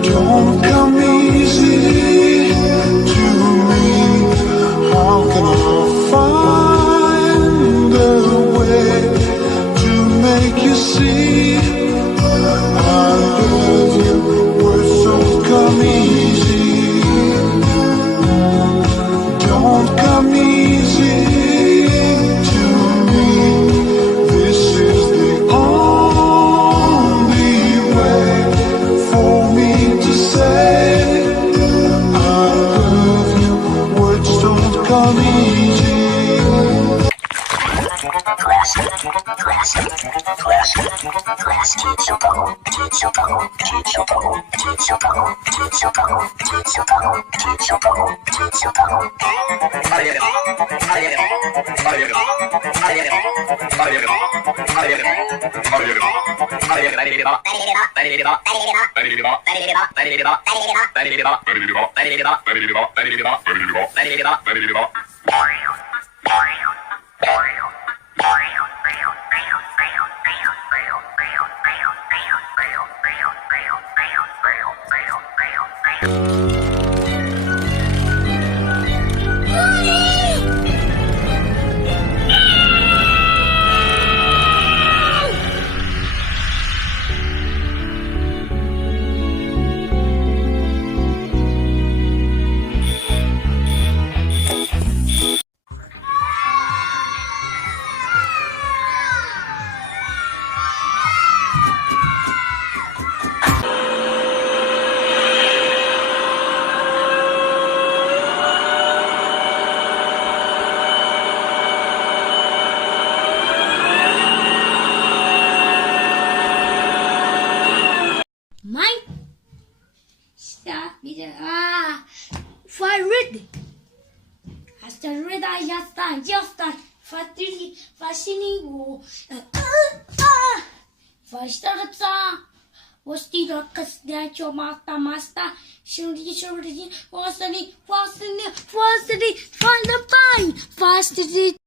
Don't come easy to me. How can I find a way to make you see I love you? Words don't come easy. Don't come easy to me. This is the only way for me to say I love you. Words don't come easy. Mãe, Farid. Hasta rida yasta fatiri fascini wo. Fashtarapsa wasti rakas gacho masta shuri wasani find the pine fast